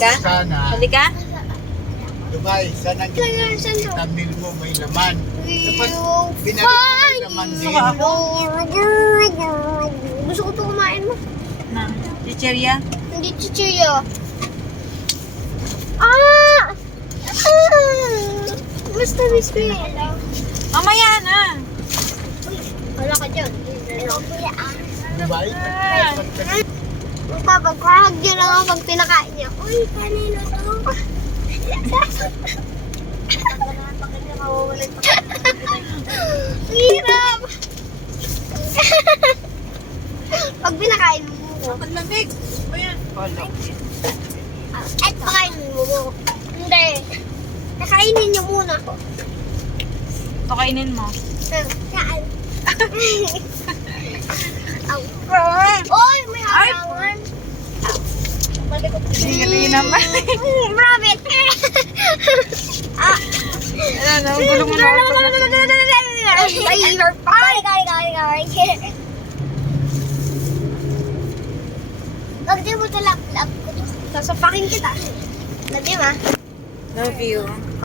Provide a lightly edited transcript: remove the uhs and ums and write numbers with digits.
Sana. Halika. Dubai, sana tamil mo may laman. Dapat binalik mo may laman din. Gusto ko ito kumain mo. Na, chicheria. Hindi chichirya. Ah! Basta biscuit. Mamaya na. Wala ka dyan. Dubai? Magpapagkahag yun lang ako pag pinakain niya. Uy, kanino to? Hirap! Pag pinakain mo. Ang lamig. Ano yan? Wala. At pakain mo. Hindi. Nakainin niyo muna. Pakainin mo. Saan? Ay! Oy, may harangan. Hindi naman. Rabbit! Ano, ang gulo mo na ako. Pag di mo talap-lap ko, sasapakin kita. Love you, ma. Love you.